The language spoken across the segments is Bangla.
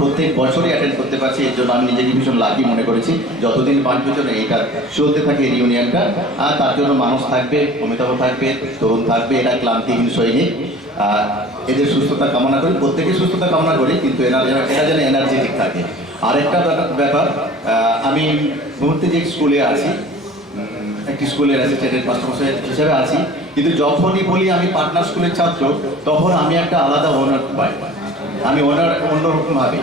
প্রত্যেক বছরই অ্যাটেন্ড করতে পারছি, এর জন্য আমি নিজেকে ভীষণ লাকি মনে করেছি। যতদিন 5 বছর এইটা চলতে থাকে রিউনিয়নটা, আর তার জন্য মানুষ থাকবে, অমিতাভ থাকবে, তরুণ থাকবে, এরা ক্লান্তিহীন সৈনিক। এদের সুস্থতা কামনা করি, প্রত্যেকের সুস্থতা কামনা করি, কিন্তু এরা যেন এনার্জেটিক থাকে। আরেকটা ব্যাপার, আমি মুহূর্তে যে স্কুলে আছি, একটি স্কুলের অ্যাসিস্ট্যান্ট মাস্টারমশাই হিসেবে আছি, কিন্তু যখনই বলি আমি পাটনা স্কুলের ছাত্র, তখন আমি একটা আলাদা অনার পাই। আমি অন্যরকম ভাবে,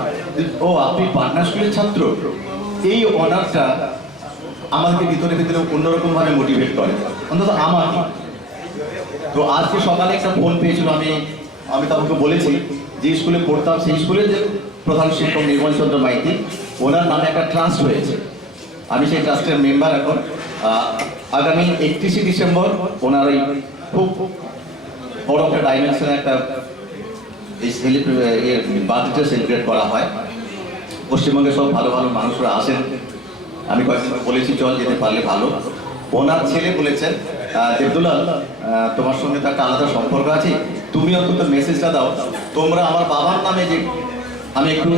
ও আপনি পাটনা স্কুলের ছাত্র, এই অনারটা আমাদেরকে ভিতরে ভিতরে অন্যরকম ভাবে মোটিভেট করে, অন্তত আমার। তো আজকে সকালে একটা ফোন পেয়েছিল, আমি তাকে বলেছি যে স্কুলে পড়তাম, সেই স্কুলের যে প্রধান শিক্ষক নির্মল চন্দ্র মাইতি, ওনার নামে একটা ট্রাস্ট হয়েছে। আমি সেই ট্রাস্টের মেম্বার এখন। আগামী 31শে ডিসেম্বর ওনার এই খুব বড় একটা ডাইমেনশনে একটা বার্থডে সেলিব্রেট করা হয়। পশ্চিমবঙ্গে সব ভালো ভালো মানুষরা আসেন, আমি কয়েকদিন বলেছি চল যেতে পারলে ভালো। ওনার ছেলে বলেছেন, দেবদুলাল তোমার সঙ্গে তো একটা আলাদা সম্পর্ক আছে, তুমি অন্তত মেসেজটা দাও, তোমরা আমার বাবার নামে যে, আমি একটু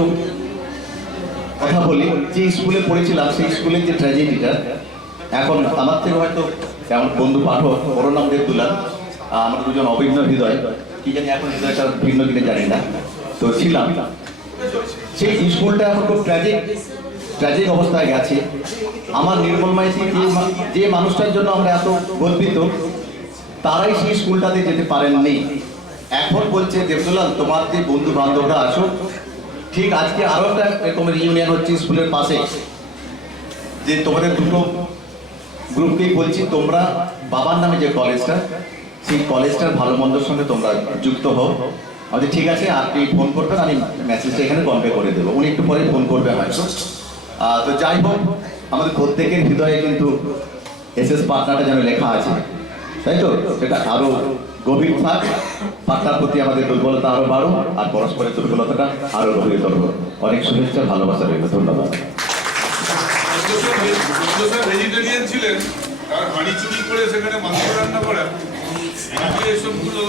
কথা বলি, যে স্কুলে পড়েছিলাম সেই স্কুলের যে ট্র্যাজেডিটা, এখন আমার থেকে হয়তো যেমন বন্ধু পাঠক, ওর নাম দেবদুলাল, আমরা দুজন অভিন্ন হৃদয়, কি জানি এখন হৃদয়টা ভিন্ন কিনে জানি না, তো ছিলাম। সেই স্কুলটা এখন খুব ট্র্যাজিক অবস্থায় গেছে। আমার নির্মল মাইতি যে মানুষটার জন্য আমরা এত গর্বিত, তারাই সেই স্কুলটাতে যেতে পারেননি। এখন বলছে দেবদুলাল তোমার যে বন্ধু বান্ধবরা আছো, ঠিক আজকে আরো একটা এরকম রিউনিয়ন হচ্ছে স্কুলের পাশে, যে তোমাদের দুটো গ্রুপকেই বলছি তোমরা বাবার নামে যে কলেজটা, সেই কলেজটার ভালো মন্দের সঙ্গে তোমরা যুক্ত হও। আমাদের ঠিক আছে, আপনি ফোন করবেন, আমি মেসেজটা এখানে কনভে করে দেবো, উনি একটু পরে ফোন করবেন হয়তো। তো যাই হোক, আমাদের প্রত্যেকের হৃদয়ে কিন্তু এসএস পাটনাটা যেন লেখা আছে, তাই তো? সেটা আরো গভীর থাক, পাটনার প্রতি আমাদের দুর্বলতা আরো বাড়ো, আর পরস্পরের দুর্বলতাটা আরো গভীরতর হোক। অনেক শুভেচ্ছা, ভালোবাসা রইল, ধন্যবাদ। ভেজিটেরিয়ান ছিলেন, আর হাঁড়ি চুরি করে সেখানে মাংস রান্না করা, এসবগুলো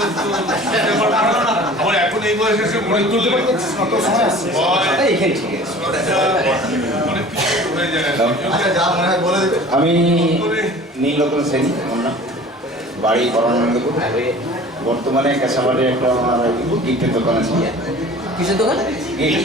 আমার এখন এই বয়সে এসে মনে করতে অনেক কিছু হয়ে যায়। আমি নীলরতন সেন, বাড়ি পরমানন্দপুর, বর্তমানে কাঁচাবাড়ি একটা আমার ইটের দোকান আছে। কিসের দোকান? ইট